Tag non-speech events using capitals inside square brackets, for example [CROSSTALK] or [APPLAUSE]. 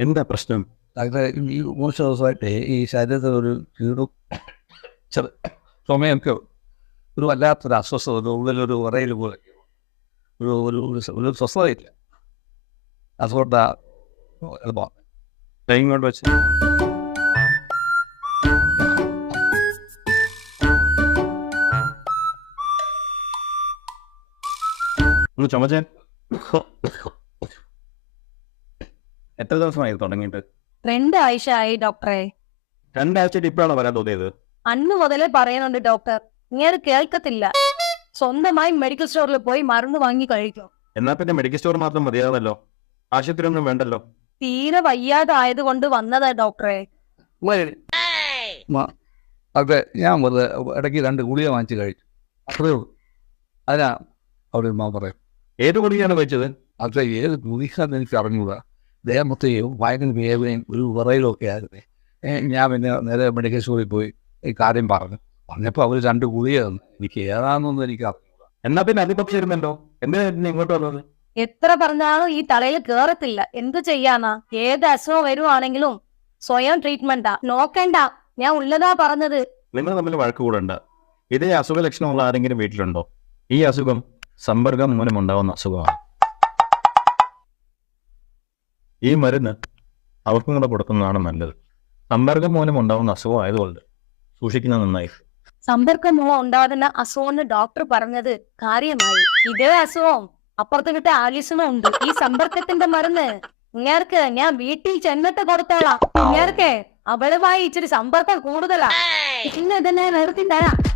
എന്താ പ്രശ്നം? ഡോക്ടറെ ഈ മൂന്ന് ദിവസമായിട്ട് ഈ ശരീരത്തിൽ ഒരു ക്ഷീണവും ചെറു ചുമയൊക്കെ ഒരു വല്ലാത്തൊരു അസ്വസ്ഥത ഒരു ഉള്ളിലൊരു ഉറയിൽ പോലെ. ഒരു ഒരു ഒരു സ്വസ്ഥതയില്ല. അതുകൊണ്ടാ എളുപ്പം ദേ ഇങ്ങോട്ട് വെച്ച്. ഒന്ന് ചുമച്ചേ. [LAUGHS] എത്ര ദിവസമായി തുടങ്ങിയിട്ട്? രണ്ടാഴ്ച ആയി ഡോക്ടറെ. രണ്ടാഴ്ച ഇപ്പോഴാണോ വരാൻ തോന്നിയത്? അന്ന് മുതലേ പറയുന്നുണ്ട് ഡോക്ടർ ഇങ്ങനെ കേൾക്കത്തില്ല. സ്വന്തമായി മെഡിക്കൽ സ്റ്റോറിൽ പോയി മരുന്ന് വാങ്ങി കഴിക്കും. എന്നാ പിന്നെ മെഡിക്കൽ സ്റ്റോർ മാത്രം മതിയാവല്ലോ ആശുപത്രി ഒന്നും വേണ്ടല്ലോ? തീരെ വയ്യാതായത് കൊണ്ട് വന്നതാ ഡോക്ടറെ. അതെ ഞാൻ വെറുതെ ഇടയ്ക്ക് രണ്ട് ഗുളിക വാങ്ങിച്ച് കഴിച്ചു അത്രേ ഉള്ളൂ. അതിനാ അവിടെ മാ പറയും. ഏത് ഗുളികയാണ് വെച്ചത് അത്ര ഏത് ഗുളിക എനിക്ക് അറിഞ്ഞൂടാ. ദേഹമൊത്തെയും ഭയങ്കര വേദനയും ഒരു വിറയിലൊക്കെ ഒക്കെ ആയിരുന്നു. ഞാൻ പിന്നെ നേരെ മെഡിക്കൽ സ്റ്റോറിൽ പോയി ഈ കാര്യം പറഞ്ഞു. പറഞ്ഞപ്പോൾ അവർ രണ്ട് ഗുളിക തന്നു. എനിക്ക് ഏതാണെന്നൊന്നും എനിക്ക് എന്നാ പിന്നെ അതിപക്ഷിരുന്നല്ലോ എന്തിനാ പിന്നെ ഇങ്ങോട്ട് വന്നത്? എത്ര പറഞ്ഞാലും ഈ തലയിൽ കേറത്തില്ല. എന്ത് ചെയ്യാനാ? ഏത് അസുഖം വരുവാണെങ്കിലും സ്വയം ട്രീറ്റ്മെന്റാ നോക്കണ്ട. ഞാൻ ഉള്ളതാ പറഞ്ഞത്. നിങ്ങൾ തമ്മിൽ വഴക്ക് കൂടണ്ട. ഇതേ അസുഖ ലക്ഷണമുള്ള ആരെങ്കിലും വീട്ടിലുണ്ടോ? ഈ അസുഖം സമ്പർക്കം മൂലം ഉണ്ടാവുന്ന അസുഖമാണ്? ഈ മരുന്ന് അവർക്കും കൂടെ കൊടുക്കുന്നതാണ് നല്ലത്. സമ്പർക്കം മൂലം ഉണ്ടാവുന്ന അസുഖം ആയതുകൊണ്ട് സൂക്ഷിക്കുന്നത് നന്നായി. സമ്പർക്കം മൂലം ഉണ്ടാകുന്ന അസുഖം ഡോക്ടർ പറഞ്ഞത് കാര്യമായി. ഇതേ അസുഖം അപ്പുറത്ത് കിട്ട ആലീസിനും ഉണ്ട്. ഈ സമ്പർക്കത്തിന്റെ മരുന്ന് ഇങ്ങേർക്ക് ഞാൻ വീട്ടിൽ ചെന്നിട്ട് കൊടുത്തോളാം. ഇങ്ങേർക്ക് അവളുമായി ഇച്ചിരി സമ്പർക്കം കൂടുതലാ. ഇന്ന് ഇതെന്നെ നിർത്തി തരാം.